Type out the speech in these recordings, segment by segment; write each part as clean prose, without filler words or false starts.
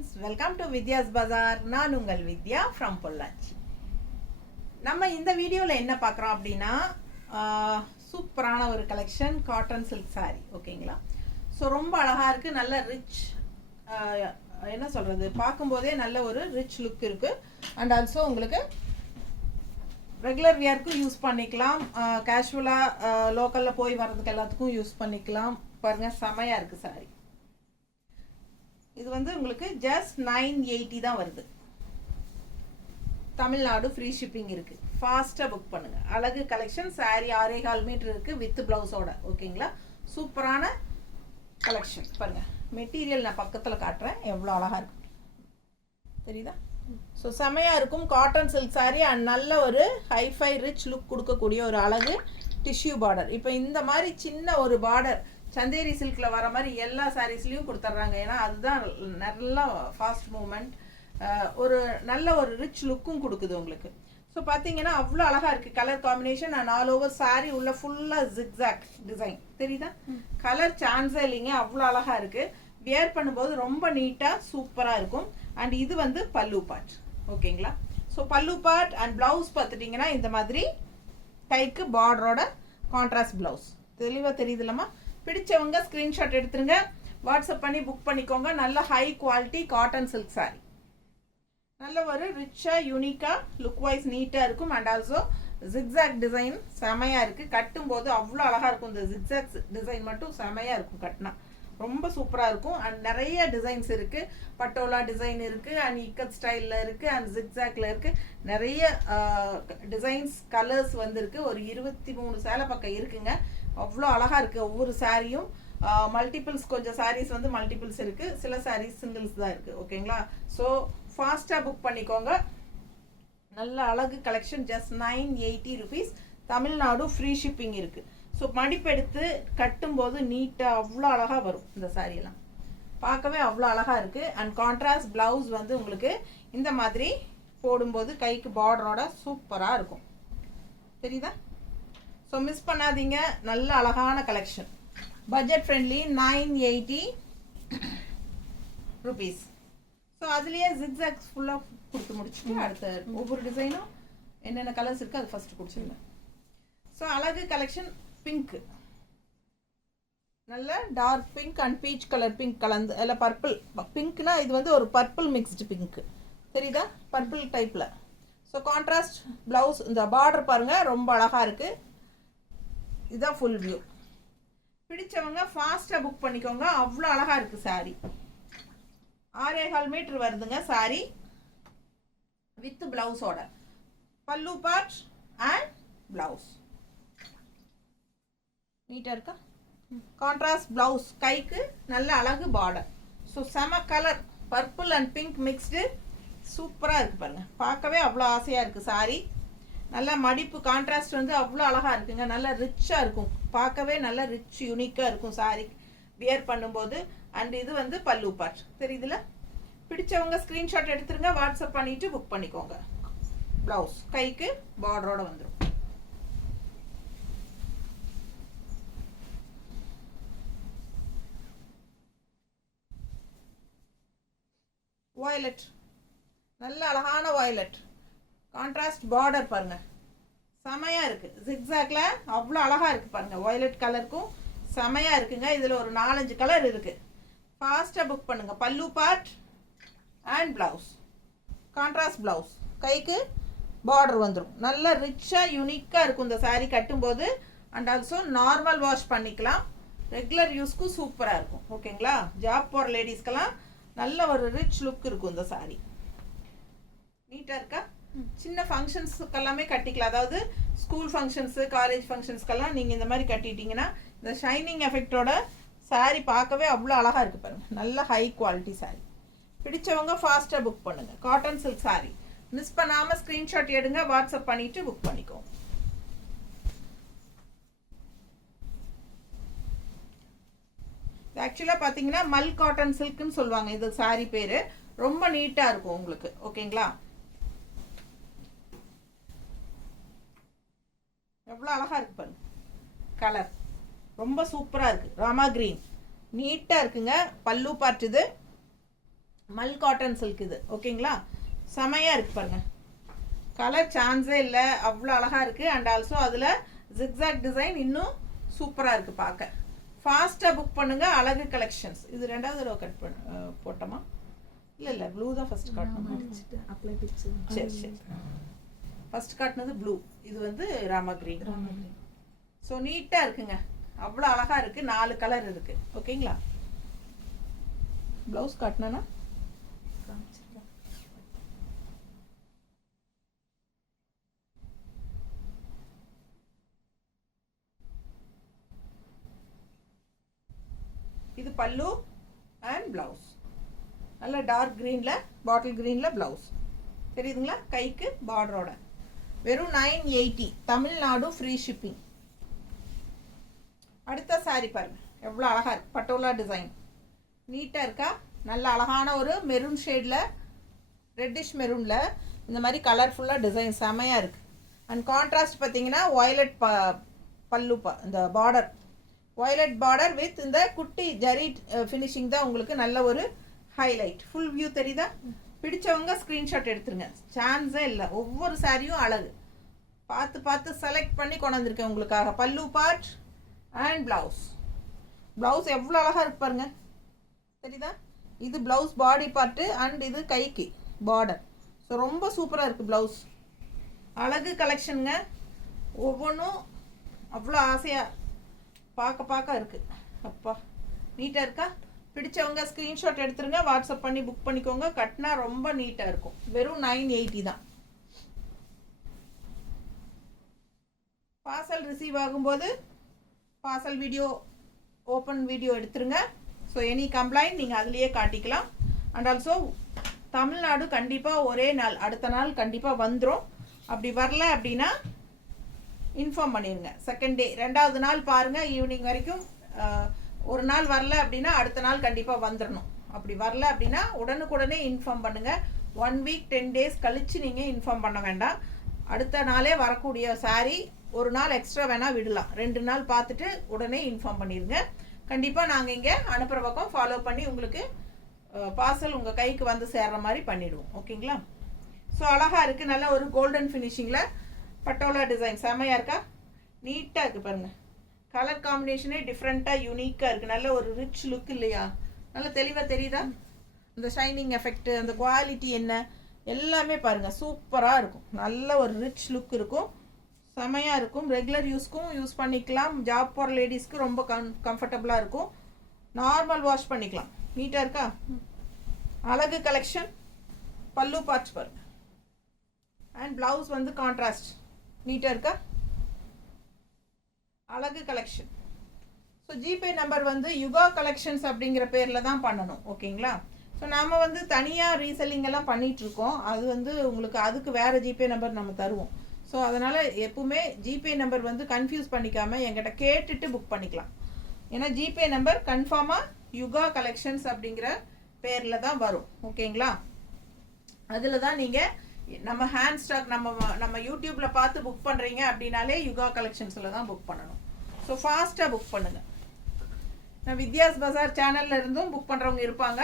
Friends, welcome to Vidya's பஜார். நான் உங்கள் வித்யா from Pollachi. நம்ம இந்த வீடியோவில் என்ன பார்க்குறோம் அப்படின்னா, சூப்பரான ஒரு கலெக்ஷன் காட்டன் சில்க் சாரீ. ஓகேங்களா? ஸோ ரொம்ப அழகாக இருக்குது, நல்ல ரிச், என்ன சொல்கிறது, பார்க்கும்போதே நல்ல ஒரு ரிச் லுக் இருக்குது. அண்ட் ஆல்சோ உங்களுக்கு ரெகுலர் வியர்க்கும் யூஸ் பண்ணிக்கலாம், கேஷுவலாக லோக்கலில் போய் வர்றதுக்கு எல்லாத்துக்கும் யூஸ் பண்ணிக்கலாம். பாருங்கள், செமையாக இருக்குது சாரீ. இது வந்து உங்களுக்கு ஜஸ்ட் 980 தான் வருது. தமிழ்நாடு ஃப்ரீ ஷிப்பிங் இருக்கு. ஃபாஸ்ட்டாக புக் பண்ணுங்க. அழகு கலெக்ஷன். சாரீ 6.25 மீட்டர் இருக்கு வித் பிளவுஸோட. ஓகேங்களா? சூப்பரான கலெக்ஷன். பாருங்க, மெட்டீரியல் நான் பக்கத்தில் காட்டுறேன், எவ்வளோ அழகா இருக்கு தெரியுதா? ஸோ செமையாக இருக்கும் காட்டன் சில்க் சாரீ. அண்ட் நல்ல ஒரு ஹைஃபை ரிச் லுக் கொடுக்கக்கூடிய ஒரு அழகு டிஷ்யூ பார்டர். இப்போ இந்த மாதிரி சின்ன ஒரு பார்டர் சந்தேரி சில்கில் வர மாதிரி எல்லா சாரீஸ்லேயும் கொடுத்துட்றாங்க. ஏன்னா அதுதான் நல்லா ஃபாஸ்ட் மூமெண்ட், ஒரு நல்ல ஒரு ரிச் லுக்கும் கொடுக்குது உங்களுக்கு. ஸோ பார்த்தீங்கன்னா அவ்வளோ அழகாக இருக்குது colour combination. And all over sari உள்ள ஃபுல்லாக ஜிக்ஸாக் டிசைன் தெரியுதா? கலர் சான்ஸே இல்லைங்க, அவ்வளோ அழகாக இருக்குது. வியர் பண்ணும்போது ரொம்ப நீட்டாக சூப்பராக இருக்கும். அண்ட் இது வந்து பல்லு பார்ட். ஓகேங்களா? ஸோ பல்லு பார்ட் அண்ட் ப்ளவுஸ் பார்த்துட்டிங்கன்னா இந்த மாதிரி கைக்கு பார்டரோட கான்ட்ராஸ்ட் ப்ளவுஸ். தெளிவாக தெரியுதுல்லம்மா? பிடிச்சவங்க ஸ்க்ரீன்ஷாட் எடுத்துருங்க, வாட்ஸ்அப் பண்ணி புக் பண்ணிக்கோங்க. நல்ல high quality cotton silk sari. நல்ல ஒரு ரிச்சாக யூனிக்காக லுக் வைஸ் நீட்டாக இருக்கும். அண்ட் ஆல்சோ ஜிக்ஸாக் டிசைன் செமையாக இருக்குது. கட்டும்போது அவ்வளோ அழகாக இருக்கும். இந்த ஜிக்ஸாக் டிசைன் மட்டும் செமையாக இருக்கும், கட்டினா ரொம்ப சூப்பராக இருக்கும். அண்ட் நிறைய டிசைன்ஸ் இருக்குது. பட்டோலா டிசைன் இருக்குது, அண்ட் இக்கத் ஸ்டைலில் இருக்குது, அண்ட் ஜிக்ஸாக்ல இருக்குது. நிறைய டிசைன்ஸ் கலர்ஸ் வந்துருக்கு. ஒரு 23 சேலை பக்கம் இருக்குங்க. அவ்வளோ அழகாக இருக்குது ஒவ்வொரு சாரியும். மல்டிபிள்ஸ், கொஞ்சம் சாரீஸ் வந்து மல்டிபிள்ஸ் இருக்குது, சில சாரீஸ் சிங்கிள்ஸ் தான் இருக்குது. ஓகேங்களா? ஸோ ஃபாஸ்ட்டாக புக் பண்ணிக்கோங்க. நல்ல அழகு collection. Just 980 rupees. Tamil Nadu free shipping இருக்குது. ஸோ மடிப்பெடுத்து கட்டும்போது நீட்டாக அவ்வளோ அழகாக வரும். இந்த சாரியெல்லாம் பார்க்கவே அவ்வளோ அழகாக இருக்குது. அண்ட் கான்ட்ராஸ்ட் ப்ளவுஸ் வந்து உங்களுக்கு இந்த மாதிரி போடும்போது கைக்கு பார்டரோட சூப்பராக இருக்கும். தெரியுதா? ஸோ மிஸ் பண்ணாதீங்க. நல்ல அழகான collection. Budget friendly. 980 rupees. So அதுலேயே ஜிக்ஸாக்ஸ் ஃபுல்லாக கொடுத்து முடிச்சுட்டு அடுத்த ஒவ்வொரு டிசைனும் என்னென்ன கலர்ஸ் இருக்குது அது ஃபஸ்ட்டு கொடுத்துருங்க. ஸோ அழகு கலெக்ஷன். பிங்க், நல்ல dark pink and peach colour pink கலந்து, இல்லை பர்பிள் பிங்க்னா இது வந்து ஒரு பர்பிள் மிக்ஸ்டு பிங்க். தெரியுதா? பர்பிள் டைப்பில். So contrast blouse. இந்த பார்டர் பாருங்கள், ரொம்ப அழகாக இருக்குது. இதுதான் ஃபுல் வியூ. பிடிச்சவங்க ஃபாஸ்ட்டாக புக் பண்ணிக்கோங்க. அவ்வளோ அழகாக இருக்குது சாரீ. 6.25 மீட்டர் வருதுங்க சாரீ வித் பிளவுஸோட. பல்லு பார்ட் அண்ட் பிளவுஸ் நீட்டாக இருக்கா? கான்ட்ராஸ்ட் பிளவுஸ், கைக்கு நல்ல அழகு பார்டர். ஸோ செம colour purple and pink mixed சூப்பராக இருக்குது பாருங்கள். பார்க்கவே அவ்வளோ ஆசையாக இருக்குது சாரீ. நல்லா மடிப்பு கான்ட்ராஸ்ட் வந்து அவ்வளோ அழகாக இருக்குங்க. நல்லா ரிச்சாக இருக்கும், பார்க்கவே நல்லா ரிச் யூனிக்காக இருக்கும் சாரீ வியர் பண்ணும்போது. அண்ட் இது வந்து பல்லு பார்ட். தெரியுதுல? பிடிச்சவங்க ஸ்க்ரீன்ஷாட் எடுத்துருங்க, வாட்ஸ்அப் பண்ணிவிட்டு புக் பண்ணிக்கோங்க. ப்ளவுஸ் கைக்கு பார்டரோட வந்துடும். வயலட், நல்ல அழகான வயலட். கான்ட்ராஸ்ட் பார்டர் பாருங்க, செமையாக இருக்குது. ஜிக்ஸாக்ல அவ்வளோ அழகாக இருக்குது பாருங்கள். வயலட் கலருக்கும் செமையாக இருக்குங்க. இதில் ஒரு 4-5 கலர் இருக்குது. ஃபாஸ்ட்டாக புக் பண்ணுங்கள். பல்லு part and blouse, contrast blouse, கைக்கு பார்டர் வந்துடும். நல்ல ரிச்சாக யூனிக்காக இருக்கும் இந்த சாரீ கட்டும்போது. அண்ட் ஆல்சோ நார்மல் வாஷ் பண்ணிக்கலாம், ரெகுலர் யூஸ்க்கும் சூப்பராக இருக்கும். ஓகேங்களா? ஜாப் போகிற லேடிஸ்க்கெல்லாம் நல்ல ஒரு ரிச் லுக் இருக்கும் இந்த சாரீ. நீட்டாக இருக்கா? சின்ன ஃபங்க்ஷன்ஸுக்கெல்லாமே கட்டிக்கலாம். அதாவது ஸ்கூல் ஃபங்க்ஷன்ஸு, காலேஜ் ஃபங்க்ஷன்ஸ்க்கெல்லாம் நீங்கள் இந்த மாதிரி கட்டிட்டீங்கன்னா இந்த ஷைனிங் எஃபெக்டோட சாரீ பார்க்கவே அவ்வளோ அழகாக இருக்குது பாருங்கள். நல்ல ஹை குவாலிட்டி சாரீ. பிடிச்சவங்க ஃபாஸ்ட்டாக புக் பண்ணுங்கள். காட்டன் சில்க் சாரீ மிஸ் பண்ணாமல் ஸ்க்ரீன்ஷாட் எடுங்க, வாட்ஸ்அப் பண்ணிவிட்டு புக் பண்ணிக்கோங்க. ஆக்சுவலாக பார்த்தீங்கன்னா மல் காட்டன் சில்க்னு சொல்லுவாங்க இது சாரீ பேர். ரொம்ப நீட்டாக இருக்கும் உங்களுக்கு. ஓகேங்களா? எவ்வளோ அழகாக இருக்கு பாருங்க. கலர் ரொம்ப சூப்பராக இருக்குது. ராமா கிரீன் நீட்டாக இருக்குங்க. பல்லு பார்ட் இது. மல் காட்டன் சில்க் இது. ஓகேங்களா, செமையாக இருக்குது பாருங்கள். கலர் சான்ஸே இல்லை, அவ்வளோ அழகாக இருக்குது. அண்ட் ஆல்சோ அதில் ஜிக்ஸாக் டிசைன் இன்னும் சூப்பராக இருக்குது பார்க்க. ஃபாஸ்ட்டாக புக் பண்ணுங்கள். அழகு கலெக்ஷன்ஸ். இது ரெண்டாவது தடவை கட் போட்டோமா? இல்லை ப்ளூ தான் ஃபஸ்ட் காட்டணும். Apply picture. சரி ஃபஸ்ட் காட்டினது ப்ளூ, இது வந்து ராமா கிரீன். ஸோ நீட்டாக இருக்குங்க, அவ்வளோ அழகாக இருக்குது. 4 கலர் இருக்குது. ஓகேங்களா, ப்ளவுஸ் காட்டினா இது பல்லு அண்ட் ப்ளவுஸ். நல்ல டார்க் க்ரீனில், பாட்டில் க்ரீனில் ப்ளவுஸ் தெரியுதுங்களா, கைக்கு பார்டரோட. வெறும் 980, தமிழ்நாடு ஃப்ரீ ஷிப்பிங். அடுத்த சாரி பாருங்கள், எவ்வளோ அழகாக இருக்குது. பட்டோலா டிசைன் நீட்டாக இருக்கா. நல்ல அழகான ஒரு மெரூன் ஷேடில், ரெட்டிஷ் மெரூனில் இந்த மாதிரி கலர்ஃபுல்லாக டிசைன் செமையாக இருக்குது. அண்ட் கான்ட்ராஸ்ட் பார்த்தீங்கன்னா வயலட் பல்லு இந்த பார்டர், வயலட் பார்டர் வித் இந்த குட்டி ஜரி ஃபினிஷிங் தான் உங்களுக்கு நல்ல ஒரு ஹைலைட். ஃபுல் வியூ தெரியுதா? பிடிச்சவங்க ஸ்க்ரீன்ஷாட் எடுத்துருங்க, சான்ஸே இல்லை. ஒவ்வொரு சாரியும் அழகு. பார்த்து பார்த்து செலக்ட் பண்ணி கொண்டு வந்திருக்கேன் உங்களுக்காக. பல்லு பார்ட் அண்ட் ப்ளவுஸ். ப்ளவுஸ் எவ்வளோ அழகாக இருக்கு பாருங்க, தெரியுதா? இது ப்ளவுஸ் பாடி பார்ட்டு அண்ட் இது கைக்கு பார்டர். ஸோ ரொம்ப சூப்பராக இருக்குது ப்ளவுஸ். அழகு கலெக்ஷனுங்க, ஒவ்வொன்றும் அவ்வளோ ஆசையாக பார்க்க இருக்குது. அப்பா நீட்டாக இருக்கா? பிடிச்சவங்க ஸ்க்ரீன்ஷாட் எடுத்துருங்க, வாட்ஸ்அப் பண்ணி புக் பண்ணிக்கோங்க. கட்டினா ரொம்ப நீட்டாக இருக்கும். வெறும் 980 தான். பார்சல் ரிசீவ் ஆகும்போது பார்சல் வீடியோ, ஓப்பன் வீடியோ எடுத்துருங்க. ஸோ எனி கம்ப்ளைண்ட் நீங்கள் அதுலேயே காட்டிக்கலாம். அண்ட் ஆல்சோ தமிழ்நாடு கண்டிப்பாக ஒரே நாள், அடுத்த நாள் கண்டிப்பாக வந்துடும். அப்படி வரல அப்படின்னா இன்ஃபார்ம் பண்ணிடுங்க. செகண்ட் டே, 2வது நாள் பாருங்கள் ஈவினிங் வரைக்கும். ஒரு நாள் வரல அப்படின்னா அடுத்த நாள் கண்டிப்பாக வந்துடணும். அப்படி வரல அப்படின்னா உடனுக்குடனே இன்ஃபார்ம் பண்ணுங்கள். 1 வீக் 10 டேஸ் கழித்து நீங்கள் இன்ஃபார்ம் பண்ண வேண்டாம். அடுத்த நாளே வரக்கூடிய சாரீ ஒரு நாள் எக்ஸ்ட்ரா வேணால் விடலாம். 2 நாள் பார்த்துட்டு உடனே இன்ஃபார்ம் பண்ணிடுங்க. கண்டிப்பாக நாங்கள் இங்கே அனுப்புகிற பக்கம் ஃபாலோ பண்ணி உங்களுக்கு பார்சல் உங்கள் கைக்கு வந்து சேர்ற மாதிரி பண்ணிவிடுவோம். ஓகேங்களா? ஸோ அழகாக இருக்குது, நல்ல ஒரு கோல்டன் ஃபினிஷிங்கில் பட்டோலா டிசைன் செம்மையாக இருக்கா? நீட்டாக இருக்குது பாருங்கள். கலர் காம்பினேஷனே டிஃப்ரெண்ட்டாக யூனிக்காக இருக்குது. நல்ல ஒரு ரிச் லுக் இல்லையா? நல்லா தெளிவாக தெரியுதா? இந்த ஷைனிங் எஃபெக்ட், அந்த குவாலிட்டி என்ன எல்லாமே பாருங்கள் சூப்பராக இருக்கும். நல்ல ஒரு ரிச் லுக் இருக்கும், செமையாக இருக்கும். ரெகுலர் யூஸ்க்கும் யூஸ் பண்ணிக்கலாம். ஜாப் போகிற லேடிஸ்க்கு ரொம்ப கம்ஃபர்டபுளாக இருக்கும். நார்மல் வாஷ் பண்ணிக்கலாம். நீட்டாக இருக்கா? அழகு கலெக்ஷன். பல்லு பார்ட்ஸ் பாருங்கள் அண்ட் ப்ளவுஸ் வந்து கான்ட்ராஸ்ட். நீட்டாக இருக்கா? அழகு கலெக்ஷன். ஸோ ஜிபே நம்பர் வந்து யுகா கலெக்ஷன்ஸ் அப்படிங்கிற பேரில் தான் பண்ணணும். ஓகேங்களா? ஸோ நாம் வந்து தனியாக ரீசெல்லிங் எல்லாம் பண்ணிகிட்ருக்கோம். அது வந்து உங்களுக்கு அதுக்கு வேறு ஜிபே நம்பர் நம்ம தருவோம். ஸோ அதனால் எப்பவுமே ஜிபே நம்பர் வந்து கன்ஃபியூஸ் பண்ணிக்காமல் என்கிட்ட கேட்டுட்டு புக் பண்ணிக்கலாம். ஏன்னா ஜிபே நம்பர் கன்ஃபார்மாக யுகா கலெக்ஷன்ஸ் அப்படிங்கிற பேரில் தான் வரும். ஓகேங்களா? அதில் தான் நீங்கள் நம்ம ஹேண்ட் ஸ்டாக் நம்ம யூடியூப்பில் பார்த்து புக் பண்ணுறீங்க அப்படின்னாலே யுகா கலெக்ஷன்ஸில் தான் புக் பண்ணணும். ஸோ ஃபாஸ்ட்டாக புக் பண்ணுங்கள். நான் வித்யாஸ் பஜார் சேனலில் இருந்தும் புக் பண்ணுறவங்க இருப்பாங்க,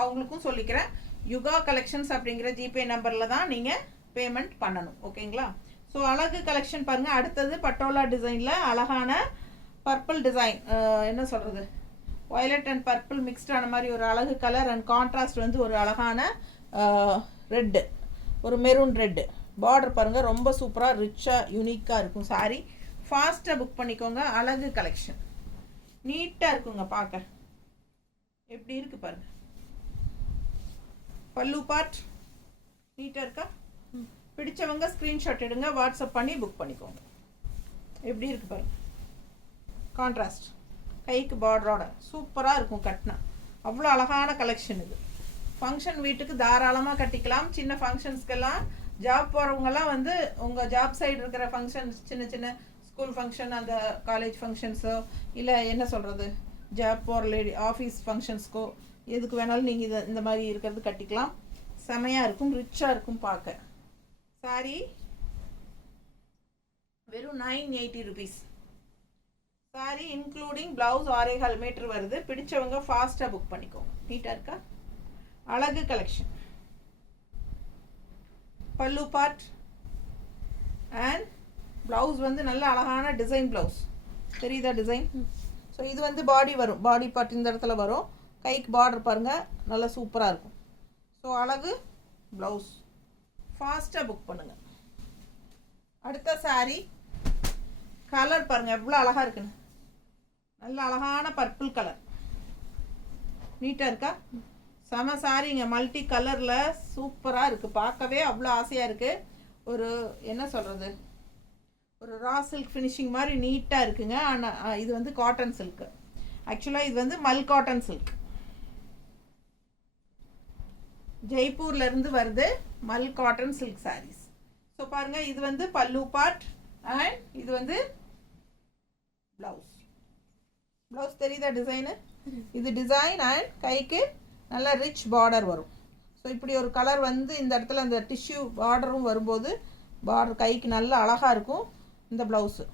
அவங்களுக்கும் சொல்லிக்கிறேன். யுகா கலெக்ஷன்ஸ் அப்படிங்கிற ஜிபே நம்பரில் தான் நீங்கள் பேமெண்ட் பண்ணணும். ஓகேங்களா? ஸோ அழகு கலெக்ஷன் பாருங்கள். அடுத்தது பட்டோலா டிசைனில் அழகான பர்பிள் டிசைன், என்ன சொல்கிறது, வயலட் அண்ட் பர்பிள் மிக்ஸ்டான மாதிரி ஒரு அழகு கலர். அண்ட் கான்ட்ராஸ்ட் வந்து ஒரு அழகான ரெட்டு, ஒரு மெரூன் ரெட்டு பார்டர் பாருங்கள். ரொம்ப சூப்பராக ரிச்சாக யூனிக்காக இருக்கும் சாரி. ஃபாஸ்ட்டாக புக் பண்ணிக்கோங்க. அழகு கலெக்ஷன் நீட்டாக இருக்குங்க பார்க்க. எப்படி இருக்குது பாருங்கள். பல்லு பார்ட் நீட்டாக இருக்கா? பிடிச்சவங்க ஸ்க்ரீன்ஷாட் எடுங்க, வாட்ஸ்அப் பண்ணி புக் பண்ணிக்கோங்க. எப்படி இருக்குது பாருங்கள். கான்ட்ராஸ்ட் கைக்கு பார்டரோட சூப்பராக இருக்கும் கட்டினா. அவ்வளோ அழகான கலெக்ஷன் இது. ஃபங்க்ஷன் வீட்டுக்கு தாராளமாக கட்டிக்கலாம். சின்ன ஃபங்க்ஷன்ஸ்க்கெல்லாம் ஜாப் போகிறவங்கெல்லாம் வந்து உங்கள் ஜாப் சைடு இருக்கிற ஃபங்க்ஷன்ஸ், சின்ன சின்ன ஸ்கூல் ஃபங்க்ஷன், அந்த காலேஜ் ஃபங்க்ஷன்ஸோ இல்லை என்ன சொல்கிறது ஜாப் போகிற லேடி ஆஃபீஸ் ஃபங்க்ஷன்ஸ்க்கோ எதுக்கு வேணாலும் நீங்கள் இந்த மாதிரி இருக்கிறது கட்டிக்கலாம். செமையாக இருக்கும், ரிச்சாக இருக்கும் பார்க்க. சாரி வெறும் 980 rupees. Sari including blouse 6.25 metre வருது. பிடிச்சவங்க ஃபாஸ்ட்டாக புக் பண்ணிக்கோங்க. நீட்டாக இருக்கா? அழகு கலெக்ஷன். பல்லு பார்ட் அண்ட் ப்ளவுஸ் வந்து நல்ல அழகான டிசைன் ப்ளவுஸ். தெரியுதா டிசைன்? ஸோ இது வந்து பாடி வரும், பாடி பார்ட் இந்த இடத்துல வரும். கைக்கு பார்டர் பாருங்கள், நல்லா சூப்பராக இருக்கும். ஸோ அழகு ப்ளவுஸ். ஃபாஸ்ட்டாக புக் பண்ணுங்கள். அடுத்த சாரீ கலர் பாருங்கள் எவ்வளோ அழகாக இருக்குன்னு. நல்ல அழகான பர்பிள் கலர். நீட்டாக இருக்கா? செம சாரீங்க, மல்டி கலரில் சூப்பராக இருக்குது. பார்க்கவே அவ்வளோ ஆசையாக இருக்குது. ஒரு என்ன சொல்கிறது, ஒரு ரா சில்க் ஃபினிஷிங் மாதிரி நீட்டாக இருக்குங்க. ஆனால் இது வந்து காட்டன் சில்க்கு. ஆக்சுவலாக இது வந்து மல் காட்டன் சில்க். ஜெய்ப்பூர்லேருந்து வருது மல் காட்டன் சில்க் சாரீஸ். ஸோ பாருங்கள், இது வந்து பல்லு பார்ட் அண்ட் இது வந்து ப்ளவுஸ். ப்ளவுஸ் தெரியுதா டிசைனு? இது டிசைன் அண்ட் கைக்கு நல்ல ரிச் பார்டர் வரும். ஸோ இப்படி ஒரு கலர் வந்து இந்த இடத்துல அந்த டிஷ்யூ பார்டரும் வரும்போது பார்டர் கைக்கு நல்ல அழகாக இருக்கும். இந்த ப்ளவுஸு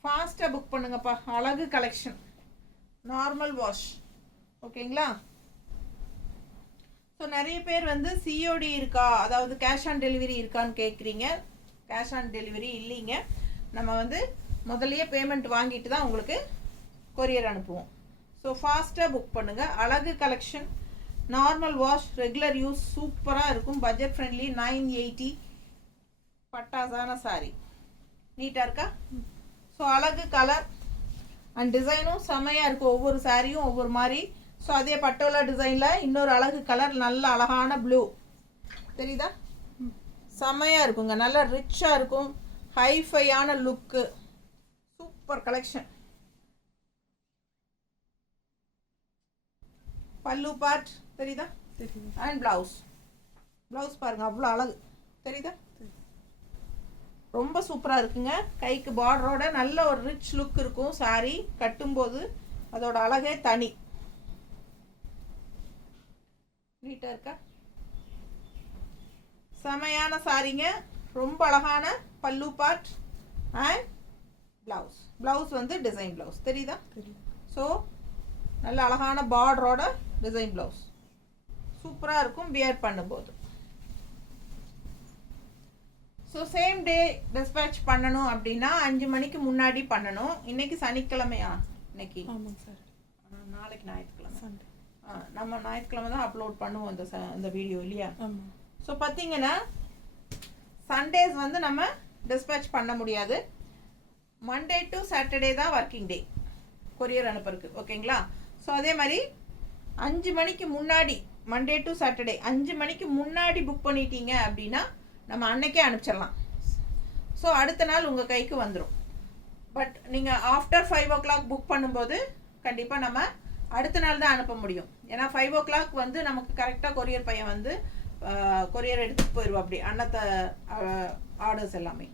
ஃபாஸ்ட்டாக புக் பண்ணுங்கப்பா. அழகு கலெக்ஷன், நார்மல் வாஷ். ஓகேங்களா? ஸோ நிறைய பேர் வந்து சிஓடி இருக்கா, அதாவது கேஷ் ஆன் டெலிவரி இருக்கான்னு கேட்குறீங்க. கேஷ் ஆன் டெலிவரி இல்லைங்க. நம்ம வந்து முதல்லையே பேமெண்ட் வாங்கிட்டு தான் உங்களுக்கு கொரியர் அனுப்புவோம். ஸோ ஃபாஸ்ட்டாக புக் பண்ணுங்கள். அழகு collection, normal wash, regular use, சூப்பராக இருக்கும். Budget friendly, 980. பட்டாசான சாரி. நீட்டாக இருக்கா? ஸோ அழகு கலர் அண்ட் டிசைனும் செம்மையாக இருக்கும். ஒவ்வொரு சாரியும் ஒவ்வொரு மாதிரி. ஸோ அதே பட்டோலா டிசைனில் இன்னொரு அழகு கலர், நல்ல அழகான ப்ளூ. தெரியுதா? செம்மையாக இருக்குங்க, நல்லா ரிச்சாக இருக்கும். ஹைஃபையான லுக்கு, சூப்பர் கலெக்ஷன். பல்லு பார்ட் தெரியுதா? And blouse. ப்ளவுஸ் பாருங்கள் அவ்வளோ அழகு. தெரியுதா? ரொம்ப சூப்பராக இருக்குங்க. கைக்கு பார்டரோட நல்ல ஒரு ரிச் லுக் இருக்கும். சாரி கட்டும்போது அதோட அழகே தனி. நீட்டாக இருக்கா? செமையான சாரிங்க. ரொம்ப அழகான பல்லு பார்ட் அண்ட் ப்ளவுஸ். ப்ளவுஸ் வந்து டிசைன் ப்ளவுஸ். தெரியுதா? ஸோ நல்ல அழகான பார்டரோட டிசைன் ப்ளவுஸ் சூப்பராக இருக்கும் வியர் பண்ணும்போது. ஸோ சேம் டே டிஸ்பேச் பண்ணணும் அப்படின்னா 5 மணிக்கு முன்னாடி பண்ணணும். இன்னைக்கு சனிக்கிழமையா? இன்னைக்கு ஆமாங்க சார். நாளைக்கு ஞாயிற்றுக்கிழமை. சண்டே. நம்ம ஞாயிற்றுக்கிழமை தான் அப்லோட் பண்ணுவோம் இந்த வீடியோ இல்லையா? ஸோ பார்த்தீங்கன்னா சண்டேஸ் வந்து நம்ம டிஸ்பேச் பண்ண முடியாது. மண்டே டு சாட்டர்டே தான் ஒர்க்கிங் டே கொரியர் அனுப்புறதுக்கு. ஓகேங்களா? ஸோ அதே மாதிரி 5 மணிக்கு முன்னாடி, மண்டே டு சாட்டர்டே 5 மணிக்கு முன்னாடி புக் பண்ணிட்டீங்க அப்படின்னா நம்ம அன்னைக்கே அனுப்பிச்சிடலாம். ஸோ அடுத்த நாள் உங்கள் கைக்கு வந்துடும். பட் நீங்கள் ஆஃப்டர் 5 o'clock புக் பண்ணும்போது கண்டிப்பாக நம்ம அடுத்த நாள் தான் அனுப்ப முடியும். ஏன்னா 5 o'clock வந்து நமக்கு கரெக்டாக கொரியர் பையன் வந்து கொரியர் எடுத்துகிட்டு போயிடுவோம் அப்படி அன்னத்தை ஆர்டர்ஸ் எல்லாமே.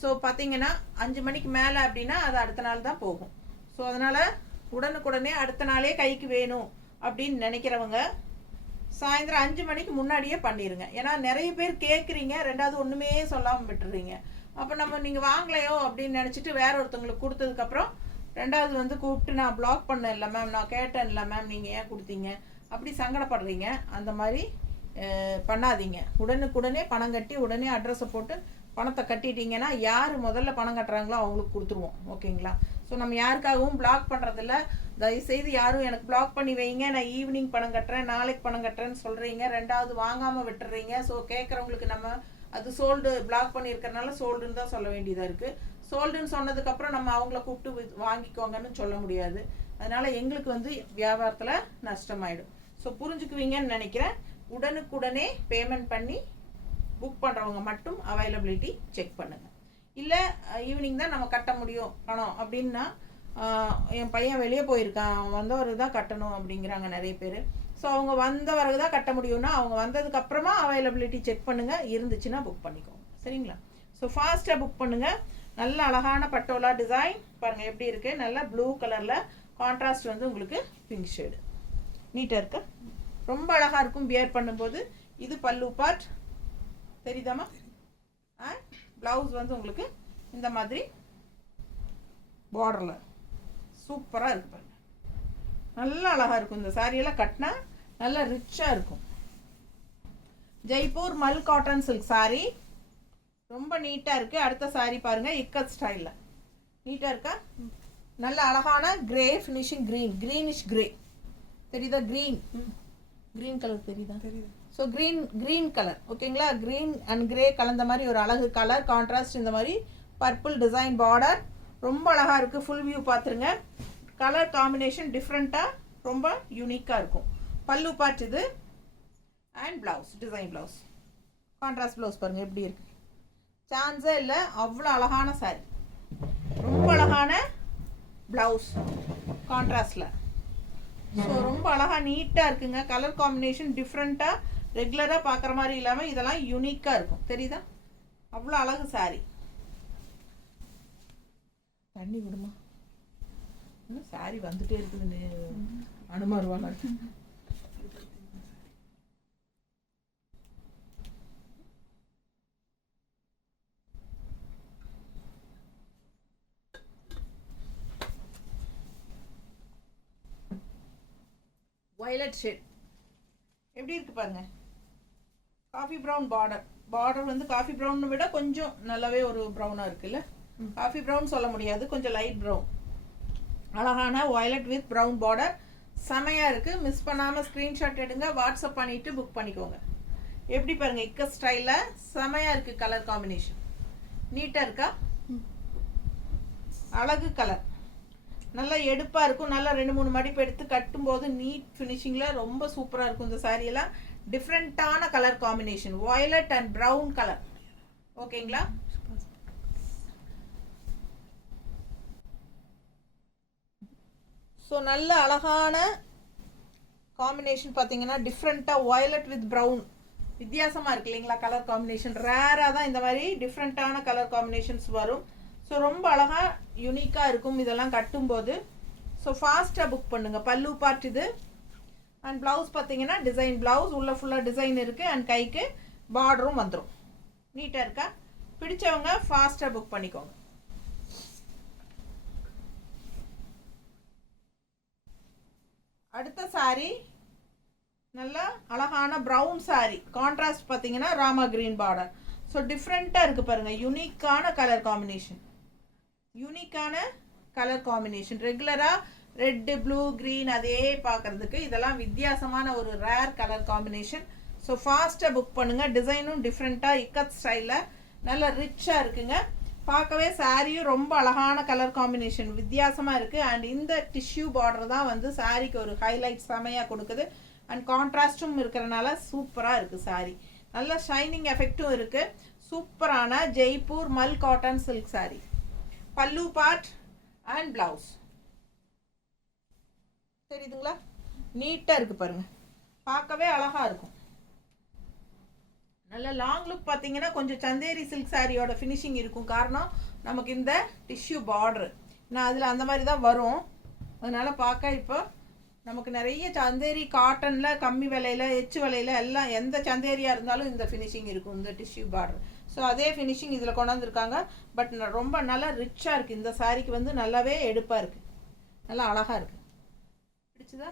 ஸோ பார்த்தீங்கன்னா 5 மணிக்கு மேலே அப்படின்னா அது அடுத்த நாள் தான் போகும். ஸோ அதனால் உடனுக்குடனே அடுத்த நாளே கைக்கு வேணும் அப்படின்னு நினைக்கிறவங்க சாயந்தரம் 5 மணிக்கு முன்னாடியே பண்ணிடுங்க. ஏன்னா நிறைய பேர் கேட்குறீங்க, ரெண்டாவது ஒன்றுமே சொல்லாமல் விட்டுறீங்க. அப்போ நீங்கள் வாங்கலையோ அப்படின்னு நினச்சிட்டு வேற ஒருத்தவங்களுக்கு கொடுத்ததுக்கப்புறம் ரெண்டாவது வந்து கூப்பிட்டு நான் பிளாக் பண்ணேன் இல்லை மேம், நான் கேட்டேன் இல்லை மேம், நீங்கள் ஏன் கொடுத்தீங்க அப்படி சங்கடப்படுறீங்க. அந்த மாதிரி பண்ணாதீங்க. உடனுக்குடனே பணம் கட்டி உடனே அட்ரஸை போட்டு பணத்தை கட்டிட்டீங்கன்னா யார் முதல்ல பணம் கட்டுறாங்களோ அவங்களுக்கு கொடுத்துருவோம். ஓகேங்களா? ஸோ நம்ம யாருக்காகவும் பிளாக் பண்ணுறதில்ல. தயவுசெய்து யாரும் எனக்கு பிளாக் பண்ணி வைங்க, நான் ஈவினிங் பணம் கட்டுறேன், நாளைக்கு பணம் கட்டுறேன்னு சொல்கிறீங்க, ரெண்டாவது வாங்காமல் விட்டுறீங்க. ஸோ கேட்குறவங்களுக்கு நம்ம அது சோல்டு பிளாக் பண்ணியிருக்கறனால சோல்டுன்னு தான் சொல்ல வேண்டியதாக இருக்குது. சோல்டுன்னு சொன்னதுக்கப்புறம் நம்ம அவங்கள கூப்பிட்டு வாங்கிக்கோங்கன்னு சொல்ல முடியாது. அதனால் எங்களுக்கு வந்து வியாபாரத்தில் நஷ்டமாயிடும். ஸோ புரிஞ்சுக்குவீங்கன்னு நினைக்கிறேன். உடனுக்குடனே பேமெண்ட் பண்ணி புக் பண்ணுறவங்க மட்டும் அவைலபிலிட்டி செக் பண்ணுங்கள். இல்லை ஈவினிங் தான் நம்ம கட்ட முடியும் பணம் அப்படின்னா, என் பையன் வெளியே போயிருக்கான், வந்தவர் தான் கட்டணும் அப்படிங்கிறாங்க நிறைய பேர். ஸோ அவங்க வந்தவருக்கு தான் கட்ட முடியும்னா அவங்க வந்ததுக்கப்புறமா அவைலபிலிட்டி செக் பண்ணுங்கள், இருந்துச்சுன்னா புக் பண்ணிக்கோங்க. சரிங்களா? ஸோ ஃபாஸ்ட்டாக புக் பண்ணுங்கள். நல்ல அழகான பட்டோலா டிசைன் பாருங்கள் எப்படி இருக்குது. நல்லா ப்ளூ கலரில் கான்ட்ராஸ்ட் வந்து உங்களுக்கு பிங்க் ஷேடு. நீட்டாக இருக்கு, ரொம்ப அழகாக இருக்கும் வியர் பண்ணும்போது. இது பல்லு பார்ட் தெரியுதாமா? ப்ளவுஸ் வந்து உங்களுக்கு இந்த மாதிரி பார்டரில் சூப்பராக இருக்கு பாருங்க. நல்லா அழகாக இருக்கும். இந்த சாரியெல்லாம் கட்டினா நல்லா ரிச்சாக இருக்கும். ஜெய்ப்பூர் மல் காட்டன் சில்க் சாரி. ரொம்ப நீட்டாக இருக்குது. அடுத்த சாரி பாருங்கள், இக்கத் ஸ்டைலில் நீட்டாக இருக்கா? நல்ல அழகான கிரே ஃபினிஷிங், க்ரீனிஷ் கிரே தெரியுதா? க்ரீன் கலர் தெரியுதா? தெரியுது. ஸோ க்ரீன் கலர், ஓகேங்களா? க்ரீன் அண்ட் கிரே கலந்த மாதிரி ஒரு அழகு கலர் கான்ட்ராஸ்ட். இந்த மாதிரி பர்பிள் டிசைன் பார்டர் ரொம்ப அழகாக இருக்குது. ஃபுல் வியூ பார்த்துருங்க. கலர் காம்பினேஷன் டிஃப்ரெண்ட்டாக ரொம்ப யூனிக்காக இருக்கும். பல்லு பார்ட் இது and blouse, design blouse, contrast blouse பாருங்கள் எப்படி இருக்குது. சான்ஸே இல்லை, அவ்வளோ அழகான சாரி. ரொம்ப அழகான ப்ளவுஸ் கான்ட்ராஸ்டில். ஸோ ரொம்ப அழகாக நீட்டாக இருக்குங்க. கலர் காம்பினேஷன் டிஃப்ரெண்ட்டாக, ரெகுலராக பார்க்குற மாதிரி இல்லாமல் இதெல்லாம் யூனிக்காக இருக்கும். தெரியுதா? அவ்வளோ அழகு சாரி. தண்ணி விடுமா? சாரி வந்துட்டே இருக்குதுன்னு அனுமாருவாங்க. வயலட் ஷேட் எப்படி இருக்கு பாருங்க. காஃபி ப்ரௌன் பார்டர் வந்து காஃபி ப்ரௌனை விட கொஞ்சம் நல்லாவே ஒரு ப்ரௌனாக இருக்குல்ல. காஃபி ப்ரௌன் சொல்ல முடியாது, கொஞ்சம் லைட் ப்ரௌன். அழகான வயலட் வித் ப்ரௌன் பார்டர் செமையாக இருக்குது. மிஸ் பண்ணாமல் ஸ்க்ரீன்ஷாட் எடுங்க, வாட்ஸ்அப் பண்ணிவிட்டு புக் பண்ணிக்கோங்க. எப்படி பாருங்கள், இக்க ஸ்டைலில் செமையாக இருக்குது. கலர் காம்பினேஷன் நீட்டாக இருக்கா? அழகு கலர், நல்லா எடுப்பாக இருக்கும். நல்லா 2-3 மடிப்பு எடுத்து கட்டும்போது நீட் ஃபினிஷிங்கில் ரொம்ப சூப்பராக இருக்கும். இந்த சாரியெல்லாம் டிஃப்ரெண்ட்டான colour combination, violet and brown colour. ஓகேங்களா? ஸோ நல்ல அழகான காம்பினேஷன் பார்த்தீங்கன்னா டிஃப்ரெண்ட்டாக வயலட் வித் ப்ரௌன் வித்தியாசமாக இருக்கு இல்லைங்களா? கலர் காம்பினேஷன் ரேராக தான் இந்த மாதிரி டிஃப்ரெண்ட்டான கலர் காம்பினேஷன்ஸ் வரும். ஸோ ரொம்ப அழகாக யூனிக்காக இருக்கும் இதெல்லாம் கட்டும்போது. ஸோ ஃபாஸ்ட்டாக புக் பண்ணுங்கள். பல்லு பார்ட் இது அண்ட் ப்ளவுஸ் பார்த்தீங்கன்னா டிசைன் ப்ளவுஸ், உள்ள ஃபுல்லாக டிசைன் இருக்குது அண்ட் கைக்கு பார்டரும் வந்துடும். நீட்டாக இருக்கா? பிடிச்சவங்க ஃபாஸ்ட்டாக புக் பண்ணிக்கோங்க. அடுத்த சாரி நல்லா அழகான ப்ரௌன் சாரி, கான்ட்ராஸ்ட் பார்த்தீங்கன்னா ராமா கிரீன் பார்டர். ஸோ டிஃப்ரெண்ட்டாக இருக்குது பாருங்கள். யூனிக்கான கலர் காம்பினேஷன். ரெகுலராக ரெட்டு ப்ளூ க்ரீன் அதே பார்க்குறதுக்கு இதெல்லாம் வித்தியாசமான ஒரு ரேர் கலர் காம்பினேஷன். ஸோ ஃபாஸ்ட்டாக புக் பண்ணுங்கள். டிசைனும் டிஃப்ரெண்ட்டாக இக்கத் ஸ்டைலில் நல்லா ரிச்சாக இருக்குங்க. பார்க்கவே சாரியும் ரொம்ப அழகான கலர் காம்பினேஷன் வித்தியாசமாக இருக்குது. அண்ட் இந்த டிஷ்யூ பார்டர் தான் வந்து சாரிக்கு ஒரு ஹைலைட் செமையாக கொடுக்குது. அண்ட் கான்ட்ராஸ்டும் இருக்கிறனால சூப்பராக இருக்குது சாரி. நல்ல ஷைனிங் எஃபெக்டும் இருக்குது. சூப்பரான ஜெய்ப்பூர் மல் காட்டன் சில்க் சாரி. பல்லு பார்ட் அண்ட் ப்ளவுஸ் தெரியுதுங்களா? நீட்டாக இருக்குது பாருங்கள். பார்க்கவே அழகாக இருக்கும். நல்ல லாங் லுக் பார்த்தீங்கன்னா கொஞ்சம் சந்தேரி சில்க் சாரியோட ஃபினிஷிங் இருக்கும். காரணம் நமக்கு இந்த டிஷ்யூ பார்டரு, நான் அதில் அந்த மாதிரி தான் வரும். அதனால் பார்க்க இப்போ நமக்கு நிறைய சந்தேரி காட்டனில் கம்மி விலையில் எச்சு விலையில் எல்லாம் எந்த சந்தேரியாக இருந்தாலும் இந்த ஃபினிஷிங் இருக்கும், இந்த டிஷ்யூ பார்டர். ஸோ அதே ஃபினிஷிங் இதில் கொண்டாந்துருக்காங்க. பட் ரொம்ப நல்லா ரிச்சாக இருக்குது. இந்த சாரிக்கு வந்து நல்லாவே எடுப்பாக இருக்குது, நல்லா அழகாக இருக்குது. பிடிச்சதா?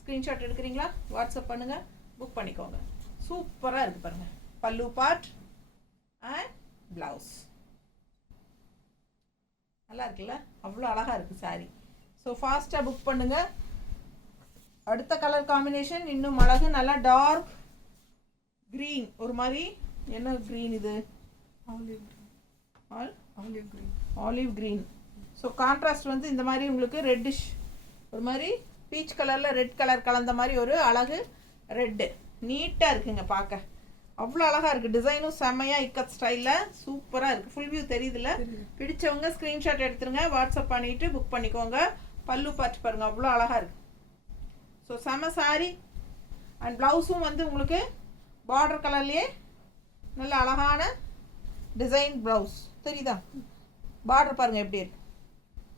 ஸ்க்ரீன்ஷாட் எடுக்கிறீங்களா? வாட்ஸ்அப் பண்ணுங்கள், புக் பண்ணிக்கோங்க. சூப்பராக இருக்குது பாருங்கள். பல்லு பார்ட் அண்ட் ப்ளவுஸ் நல்லா இருக்குல்ல? அவ்வளோ அழகாக இருக்குது சாரி. ஸோ ஃபாஸ்ட்டாக புக் பண்ணுங்கள். அடுத்த கலர் காம்பினேஷன் இன்னும் அழகு. நல்லா டார்க் க்ரீன், ஒரு மாதிரி என்ன க்ரீன் இது? Olive green. ஸோ கான்ட்ராஸ்ட் வந்து இந்த மாதிரி உங்களுக்கு ரெட்டிஷ், ஒரு மாதிரி பீச் கலரில் ரெட் கலர் கலந்த மாதிரி ஒரு அழகு ரெட்டு. நீட்டாக இருக்குங்க பார்க்க, அவ்வளோ அழகாக இருக்குது. டிசைனும் செம்மையாக இக்கத் ஸ்டைலில் சூப்பராக இருக்குது. ஃபுல் வியூ தெரியுதுல்ல? பிடிச்சவங்க ஸ்க்ரீன்ஷாட் எடுத்துருங்க, வாட்ஸ்அப் பண்ணிவிட்டு புக் பண்ணிக்கோங்க. பல்லு பார்த்து பாருங்கள், அவ்வளோ அழகாக இருக்குது. ஸோ செம்ம சாரி. அண்ட் ப்ளவுஸும் வந்து உங்களுக்கு பார்டர் கலர்லேயே நல்ல அழகான டிசைன் ப்ளவுஸ் தெரியுதா? பார்டர் பாருங்கள் எப்படி இருக்கு.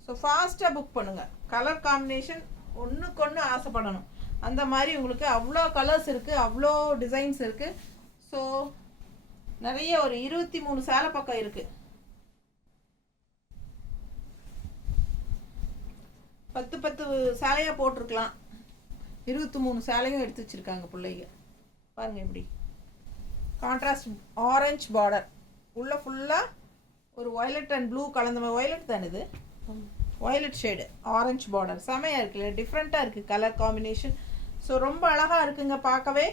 ஸோ ஃபாஸ்ட்டாக புக் பண்ணுங்கள். கலர் காம்பினேஷன் ஒன்றுக்கு ஒன்று ஆசைப்படணும், அந்த மாதிரி உங்களுக்கு அவ்வளோ கலர்ஸ் இருக்குது, அவ்வளோ டிசைன்ஸ் இருக்குது. ஸோ நிறைய ஒரு 23 சேலை பக்கம் இருக்குது. 10 சேலையாக போட்டிருக்கலாம். 23 சேலையும் எடுத்து வச்சுருக்காங்க பிள்ளைங்க. பாருங்கள் எப்படி கான்ட்ராஸ்ட் ஆரஞ்ச் பார்டர், உள்ள ஃபுல்லாக ஒரு வயலட் அண்ட் ப்ளூ கலந்த மாதிரி, வயலட் தானே இது, வயலட் ஷேடு ஆரஞ்ச் பார்டர். செமையாக இருக்குல்ல, டிஃப்ரெண்ட்டாக இருக்குது கலர் காம்பினேஷன். ஸோ ரொம்ப அழகாக இருக்குங்க பார்க்கவே.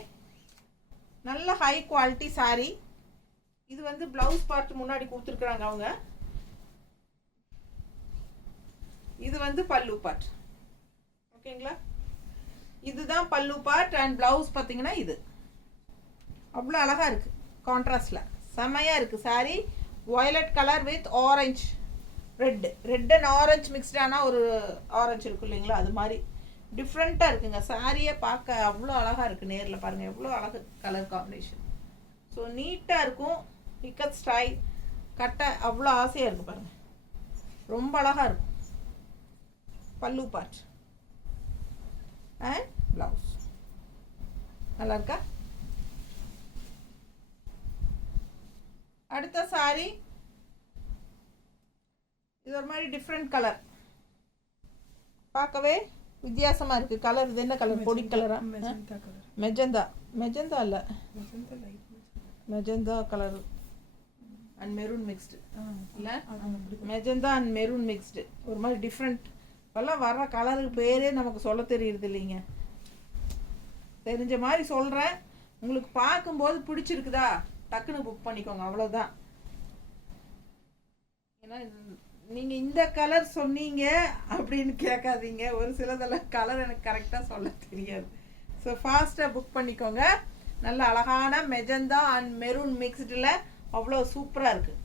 நல்ல ஹை குவாலிட்டி சாரீ. இது வந்து ப்ளவுஸ் பார்ட் முன்னாடி கொடுத்துருக்குறாங்க அவங்க. இது வந்து பல்லு பார்ட். ஓகேங்களா, இதுதான் பல்லு பார்ட். அண்ட் ப்ளவுஸ் பார்த்தீங்கன்னா இது அவ்வளோ அழகாக இருக்குது கான்ட்ராஸ்டில், செமையாக இருக்குது sari. Violet colour with orange red, red and orange மிக்ஸ்டான ஒரு ஆரஞ்சு இருக்கும் இல்லைங்களா, அது மாதிரி டிஃப்ரெண்ட்டாக இருக்குங்க. சாரியை பார்க்க அவ்வளோ அழகாக இருக்குது. நேரில் பாருங்கள் எவ்வளோ அழகு கலர் காம்பினேஷன். ஸோ நீட்டாக இருக்கும். இக்கத் ஸ்டைல் கட்ட அவ்வளோ ஆசையாக இருக்குது பாருங்கள், ரொம்ப அழகாக இருக்கும். பல்லு பார்ட் அண்ட் ப்ளவுஸ் நல்லா இருக்கா. அடுத்த சாரி இது ஒரு மாதிரி டிஃப்ரெண்ட் கலர், பார்க்கவே வித்தியாசமாக இருக்குது கலர். இது என்ன கலர், பொடி கலரா? மெஜந்தா, மெஜந்தா இல்லை, magenta colour and maroon mixed இல்லை, மெஜந்தா அண்ட் மெரூன் மிக்ஸ்டு, ஒரு மாதிரி டிஃப்ரெண்ட். இப்போல்லாம் வர்ற கலருக்கு பேரே நமக்கு சொல்ல தெரியுறது இல்லைங்க. தெரிஞ்ச மாதிரி சொல்கிறேன், உங்களுக்கு பார்க்கும்போது பிடிச்சிருக்குதா டக்குன்னு புக் பண்ணிக்கோங்க, அவ்வளோதான். ஏன்னா நீங்கள் இந்த கலர் சொன்னீங்க அப்படின்னு கேட்காதீங்க, ஒரு சிலதெல்லாம் கலர் எனக்கு கரெக்டாக சொல்ல தெரியாது. ஸோ ஃபாஸ்ட்டாக புக் பண்ணிக்கோங்க. நல்ல அழகான மெஜந்தா அண்ட் மெரூன் மிக்ஸ்டில் அவ்வளோ சூப்பராக இருக்குது.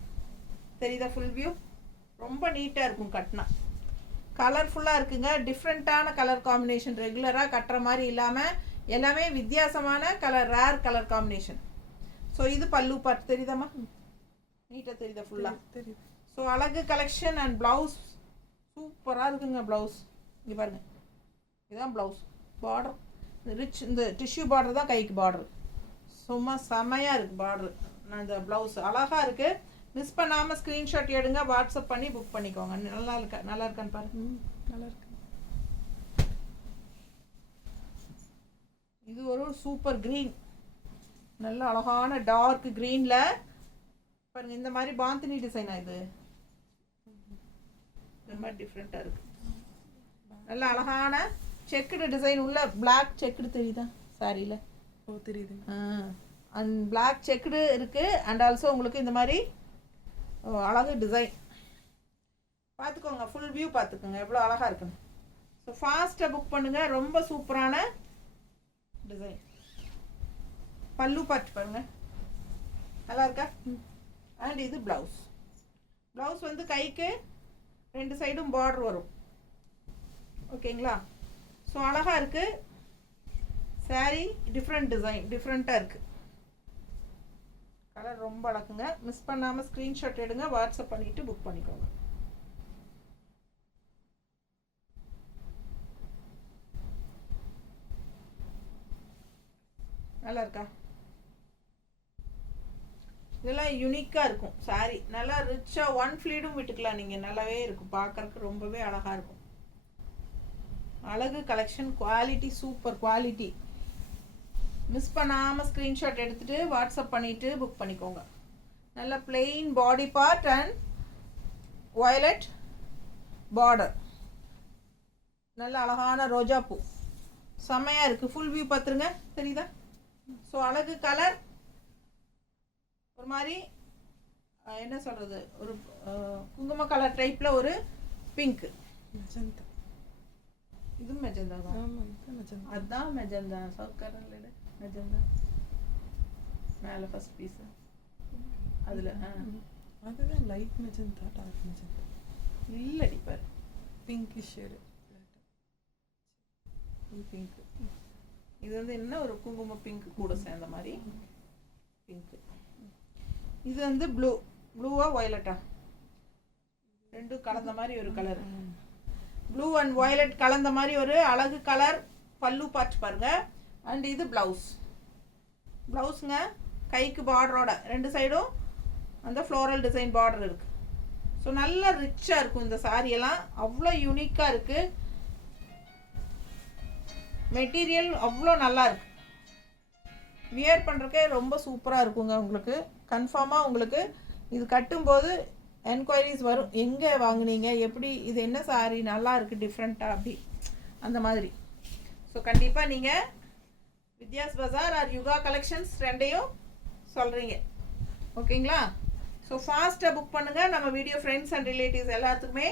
தெரியுதா ஃபுல் வியூ? ரொம்ப நீட்டாக இருக்கும் கட்டினா. கலர்ஃபுல்லாக இருக்குங்க, டிஃப்ரெண்ட்டான கலர் காம்பினேஷன், ரெகுலராக கட்டுற மாதிரி இல்லாமல் எல்லாமே வித்தியாசமான colour, rare colour combination. So இது பல்லு பார்ட் தெரியுதாம்மா, நீட்டாக தெரியுதா ஃபுல்லாக? தெரியுது. ஸோ அழகு கலெக்ஷன் அண்ட் ப்ளவுஸ் சூப்பராக இருக்குங்க. ப்ளவுஸ் இங்கே பாருங்கள், இதுதான் ப்ளவுஸ். பார்டர் ரிச், இந்த டிஷ்யூ பார்டர் தான் கைக்கு பார்டர். சும்மா செமையாக இருக்குது பார்டர். நான் இந்த ப்ளவுஸ் அழகாக இருக்குது. மிஸ் பண்ணாமல் ஸ்க்ரீன்ஷாட் எடுங்க, வாட்ஸ்அப் பண்ணி புக் பண்ணிக்கோங்க. நல்லா இருக்கா, நல்லா இருக்கான்னு பாருங்க. நல்லா இருக்கு. இது ஒரு சூப்பர் க்ரீன், நல்ல அழகான டார்க் க்ரீனில் பாருங்க. இந்த மாதிரி பாந்தினி டிசைனா இது, இந்த மாதிரி டிஃப்ரெண்ட்டாக இருக்குது. நல்ல அழகான செக்குடு டிசைன் உள்ள பிளாக் செக்குடு தெரியுதா சாரியில்? ஓ தெரியுது. அண்ட் பிளாக் செக்குடு இருக்குது. அண்ட் ஆல்சோ உங்களுக்கு இந்த மாதிரி அழகு டிசைன் பார்த்துக்கோங்க. ஃபுல் வியூ பார்த்துக்கோங்க எவ்வளோ அழகாக இருக்குன்னு. ஸோ ஃபாஸ்ட்டாக புக் பண்ணுங்கள். ரொம்ப சூப்பரான டிசைன். பல்லு பார்த்து பாருங்க, நல்லா இருக்கா? அண்ட் இது ப்ளவுஸ். ப்ளவுஸ் வந்து கைக்கு ரெண்டு சைடும் பார்டர் வரும். ஓகேங்களா? ஸோ அழகாக இருக்குது சாரீ. டிஃப்ரெண்ட் டிசைன், டிஃப்ரெண்ட்டாக இருக்குது. கலர் ரொம்ப அழகுங்க. மிஸ் பண்ணாமல் ஸ்க்ரீன்ஷாட் எடுங்க, வாட்ஸ்அப் பண்ணிவிட்டு புக் பண்ணிக்கோங்க. நல்லா இருக்கா? இதெல்லாம் யூனிக்காக இருக்கும் சாரீ. நல்லா ரிச்சாக ஒன் ஃப்ளீடும் விட்டுக்கலாம் நீங்கள். நல்லாவே இருக்கும், பார்க்குறக்கு ரொம்பவே அழகாக இருக்கும். அழகு collection, quality super quality. Miss பண்ணாமல் ஸ்க்ரீன்ஷாட் எடுத்துகிட்டு வாட்ஸ்அப் பண்ணிவிட்டு புக் பண்ணிக்கோங்க. நல்ல plain body part and violet border. நல்ல அழகான ரோஜா பூ, செம்மையாக இருக்குது. ஃபுல் வியூ பார்த்துருங்க, தெரியுதா? ஸோ அழகு கலர் ஒரு மாதிரி என்ன சொல்கிறது, ஒரு குங்கும கலர் டைப்பில் ஒரு பிங்க்கு. மெஜந்தா, இது மெஜந்தா தான். அதுதான் மெஜந்தா. சவுத் கலரில் மெஜந்தா மேலே ஃபஸ்ட் பீஸு அதில். அதுதான் லைட் மெஜந்தா, டார்க் மெஜந்தா இல்லடி பாரு, பிங்க்கு ஷேடு பிங்க்கு. இது வந்து என்ன ஒரு குங்கும பிங்க் கூட சேர்ந்த மாதிரி பிங்க்கு. இது வந்து ப்ளூ, ப்ளூவா வயலட்டா ரெண்டும் கலந்த மாதிரி ஒரு கலர். ப்ளூ அண்ட் வயலட் கலந்த மாதிரி ஒரு அழகு கலர். பல்லு பார்த்து பாருங்க. அண்ட் இது ப்ளவுஸ். ப்ளவுஸுங்க கைக்கு பார்டரோட ரெண்டு சைடும் அந்த ஃப்ளோரல் டிசைன் பார்டர் இருக்குது. ஸோ நல்லா ரிச்சாக இருக்கும் இந்த சாரியெல்லாம். அவ்வளோ யூனிக்காக இருக்குது. மெட்டீரியல் அவ்வளோ நல்லா இருக்கு. வியர் பண்ணுறக்கே ரொம்ப சூப்பராக இருக்குங்க. உங்களுக்கு கன்ஃபார்மாக உங்களுக்கு இது கட்டும்போது என்கொயரிஸ் வரும். எங்கே வாங்குனீங்க, எப்படி, இது என்ன சாரி நல்லா இருக்குது டிஃப்ரெண்ட்டாக அப்படி அந்த மாதிரி. ஸோ கண்டிப்பாக நீங்கள் வித்யாஸ் பஜார் ஆர் யுகா கலெக்ஷன்ஸ் ரெண்டையும் சொல்கிறீங்க. ஓகேங்களா? ஸோ ஃபாஸ்ட்டாக புக் பண்ணுங்கள். நம்ம வீடியோ ஃப்ரெண்ட்ஸ் அண்ட் ரிலேட்டிவ்ஸ் எல்லாத்துக்குமே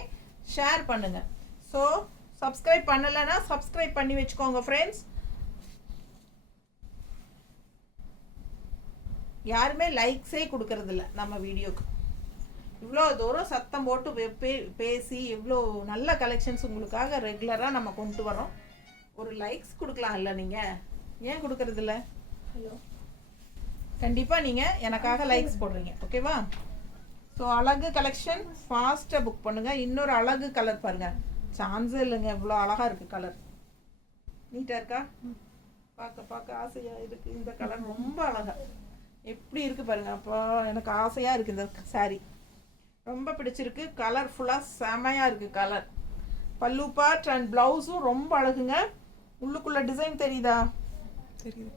ஷேர் பண்ணுங்கள். ஸோ சப்ஸ்கிரைப் பண்ணலைன்னா சப்ஸ்கிரைப் பண்ணி வச்சுக்கோங்க ஃப்ரெண்ட்ஸ். யாருமே லைக்ஸே கொடுக்கறதில்ல நம்ம வீடியோக்கு. இவ்வளோ தூரம் சத்தம் போட்டு பேசி இவ்வளோ நல்ல கலெக்ஷன்ஸ் உங்களுக்காக ரெகுலராக நம்ம கொண்டு வரோம். ஒரு லைக்ஸ் கொடுக்கலாம் இல்லை? நீங்கள் ஏன் கொடுக்கறதில்ல? ஹலோ, கண்டிப்பாக நீங்கள் எனக்காக லைக்ஸ் போடுறீங்க. ஓகேவா? ஸோ அழகு கலெக்ஷன் ஃபாஸ்ட்டாக புக் பண்ணுங்கள். இன்னொரு அழகு கலர் பாருங்கள், சான்ஸே இல்லைங்க. இவ்வளோ அழகாக இருக்குது கலர். நீட்டாக இருக்கா? பார்க்க பார்க்க ஆசையாக இருக்குது. இந்த கலர் ரொம்ப அழகாக எப்படி இருக்குது பாருங்கள். அப்போ எனக்கு ஆசையாக இருக்குது. இந்த சாரீ ரொம்ப பிடிச்சிருக்கு. கலர்ஃபுல்லாக செமையாக இருக்குது கலர். பல்லு பார்ட் அண்ட் ப்ளவுஸும் ரொம்ப அழகுங்க. உள்ளுக்குள்ளே டிசைன் தெரியுதா? தெரியுது.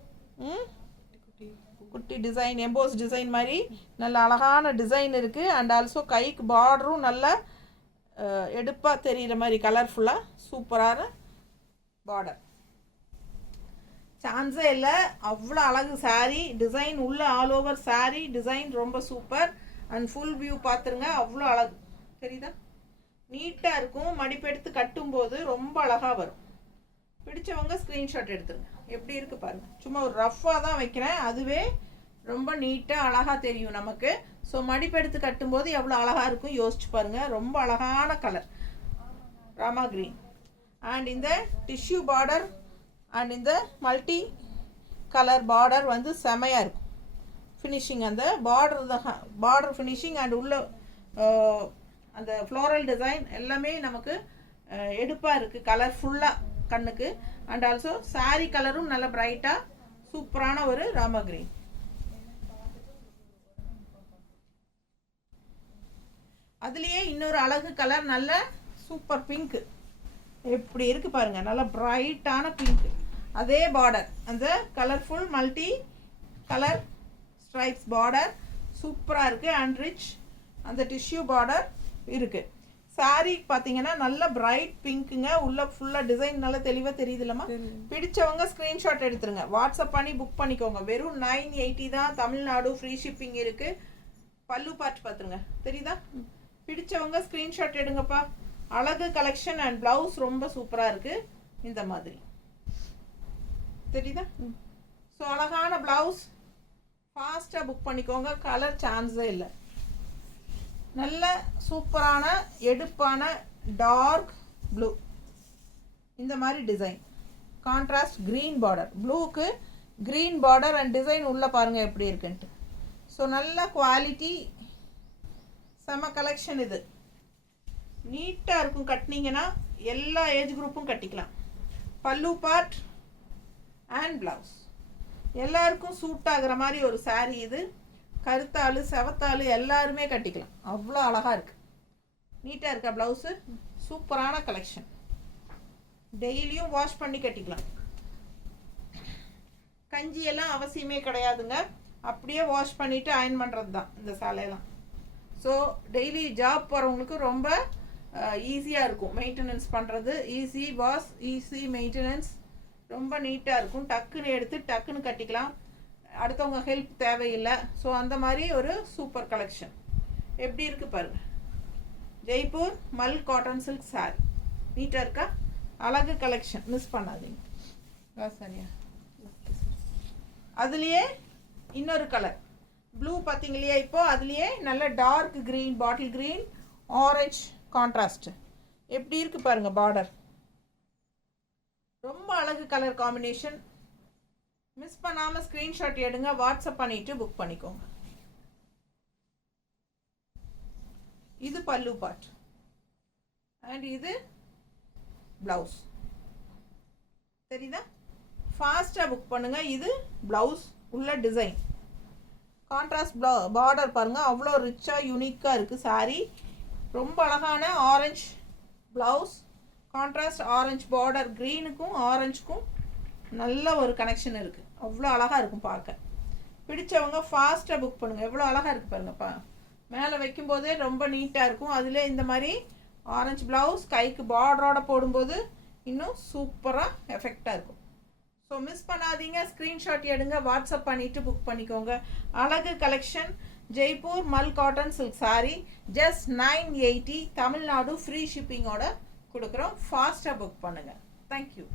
குட்டி டிசைன், எம்போஸ் டிசைன் மாதிரி நல்ல அழகான டிசைன் இருக்குது. அண்ட் ஆல்சோ கைக்கு பார்டரும் நல்ல எடுப்பாக தெரிகிற மாதிரி கலர்ஃபுல்லாக சூப்பரான பார்டர். சான்ஸே இல்லை, அவ்வளோ அழகு சாரீ. டிசைன் உள்ள ஆல் ஓவர் சாரீ டிசைன் ரொம்ப சூப்பர். அண்ட் ஃபுல் வியூ பார்த்துருங்க, அவ்வளோ அழகு தெரியுதா? நீட்டாக இருக்கும். மடிப்பெடுத்து கட்டும்போது ரொம்ப அழகாக வரும். பிடிச்சவங்க ஸ்க்ரீன்ஷாட் எடுத்துருங்க. எப்படி இருக்குது பாருங்கள். சும்மா ஒரு ரஃப்பாக தான் வைக்கிறேன், அதுவே ரொம்ப நீட்டாக அழகாக தெரியும் நமக்கு. ஸோ மடிப்பெடுத்து கட்டும்போது எவ்வளோ அழகாக இருக்கும் யோசிச்சு பாருங்கள். ரொம்ப அழகான கலர் ராமா கிரீன். அண்ட் இந்த டிஷ்யூ பார்டர் அண்ட் இந்த மல்டி கலர் பார்டர் வந்து செமையாக இருக்கும். ஃபினிஷிங் அந்த பார்டர் ஃபினிஷிங் அண்ட் உள்ள அந்த ஃப்ளோரல் டிசைன் எல்லாமே நமக்கு எடுப்பாக இருக்குது. கலர்ஃபுல்லாக கண்ணுக்கு. அண்ட் ஆல்சோ சாரீ கலரும் நல்ல பிரைட்டாக சூப்பரான ஒரு ராமா கிரீன். அதுலேயே இன்னொரு அழகு கலர் நல்ல சூப்பர் பிங்க்கு. எப்படி இருக்குது பாருங்கள், நல்ல பிரைட்டான பிங்க்கு. அதே பார்டர், அந்த colourful multi colour stripes border சூப்பராக இருக்குது. அண்ட் ரிச் அந்த டிஷ்யூ பார்டர் இருக்குது. சாரீ பார்த்தீங்கன்னா நல்ல பிரைட் பிங்க்குங்க. உள்ள ஃபுல்லாக டிசைன் நல்லா தெளிவாக தெரியுது இல்லைம்மா? பிடிச்சவங்க ஸ்க்ரீன்ஷாட் எடுத்துருங்க, வாட்ஸ்அப் பண்ணி புக் பண்ணிக்கோங்க. வெறும் 980 தான். தமிழ்நாடு ஃப்ரீ ஷிப்பிங் இருக்குது. பல்லு பார்த்து பார்த்துருங்க, தெரியுதா? பிடிச்சவங்க ஸ்க்ரீன்ஷாட் எடுங்கப்பா. அழகு கலெக்ஷன் அண்ட் ப்ளவுஸ் ரொம்ப சூப்பராக இருக்குது. இந்த மாதிரி தெரியுதா? ஸோ அழகான ப்ளவுஸ் ஃபாஸ்ட்டாக புக் பண்ணிக்கோங்க. கலர் சான்ஸே இல்லை. நல்ல சூப்பரான எடுப்பான டார்க் ப்ளூ, இந்த மாதிரி டிசைன். கான்ட்ராஸ்ட் க்ரீன் பார்டர், ப்ளூக்கு க்ரீன் பார்டர் அண்ட் டிசைன் உள்ளே பாருங்கள் எப்படி இருக்குன்ட்டு. ஸோ நல்ல குவாலிட்டி, செம கலெக்ஷன். இது நீட்டாக இருக்கும். கட்டினீங்கன்னா எல்லா ஏஜ் குரூப்பும் கட்டிக்கலாம். பல்லு பார்ட் அண்ட் ப்ளவுஸ் எல்லாருக்கும் சூட் ஆகிற மாதிரி ஒரு சாரீ இது. கருத்தாள் செவத்தாள் எல்லாருமே கட்டிக்கலாம். அவ்வளோ அழகாக இருக்குது. நீட்டாக இருக்கா ப்ளவுஸு? சூப்பரான கலெக்ஷன். டெய்லியும் வாஷ் பண்ணி கட்டிக்கலாம். கஞ்சியெல்லாம் அவசியமே கிடையாதுங்க. அப்படியே வாஷ் பண்ணிவிட்டு அயன் பண்ணுறது தான் இந்த சாலையெல்லாம். ஸோ டெய்லி ஜாப் போகிறவங்களுக்கு ரொம்ப ஈஸியாக இருக்கும். மெயின்டெனன்ஸ் பண்ணுறது ஈஸி, வாஷ் ஈஸி, மெயின்டெனன்ஸ் ரொம்ப நீட்டாக இருக்கும். டக்குன்னு எடுத்து டக்குன்னு கட்டிக்கலாம். அடுத்தவங்க ஹெல்ப் தேவையில்லை. ஸோ அந்த மாதிரி ஒரு சூப்பர் கலெக்ஷன். எப்படி இருக்குது பாருங்கள். ஜெய்ப்பூர் மல் காட்டன் சில்க் சாரி நீட்டாக இருக்கா? அழகு கலெக்ஷன், மிஸ் பண்ணாதீங்க. சரியா? அதுலேயே இன்னொரு கலர் ப்ளூ பார்த்தீங்க இல்லையா? இப்போது அதுலேயே நல்ல dark green, bottle green, orange contrast எப்படி இருக்குது பாருங்கள். பார்டர் ரொம்ப அழகு கலர் காம்பினேஷன். மிஸ் பண்ணாமல் ஸ்க்ரீன்ஷாட் எடுங்க, வாட்ஸ்அப் பண்ணிவிட்டு புக் பண்ணிக்கோங்க. இது பல்லு பார்ட் அண்ட் இது ப்ளவுஸ். தெரியுதா? ஃபாஸ்ட்டாக புக் பண்ணுங்கள். இது ப்ளவுஸ் உள்ள டிசைன். கான்ட்ராஸ்ட் பார்டர் பாருங்கள், அவ்வளோ ரிச்சாக யூனிக்காக இருக்குது சாரீ. ரொம்ப அழகான orange blouse, contrast orange border. க்ரீனுக்கும் ஆரஞ்சுக்கும் நல்ல ஒரு கனெக்ஷன் இருக்குது. அவ்வளோ அழகாக இருக்கும் பார்க்க. பிடிச்சவங்க ஃபாஸ்ட்டாக புக் பண்ணுங்கள். எவ்வளோ அழகாக இருக்குது பாருங்கப்பா. மேலே வைக்கும்போதே ரொம்ப நீட்டாக இருக்கும். அதில் இந்த மாதிரி ஆரஞ்சு ப்ளவுஸ் கைக்கு பார்டரோட போடும்போது இன்னும் சூப்பராக எஃபெக்டாக இருக்கும். ஸோ மிஸ் பண்ணாதீங்க. ஸ்க்ரீன்ஷாட் எடுங்க, வாட்ஸ்அப் பண்ணிவிட்டு புக் பண்ணிக்கோங்க. அழகு கலெக்ஷன் ஜெய்ப்பூர் மல் cotton silk sari just 980. Tamil Nadu free ஷிப்பிங்கோட கொடுக்குறோம். ஃபாஸ்ட்டாக புக் பண்ணுங்கள். தேங்க்யூ.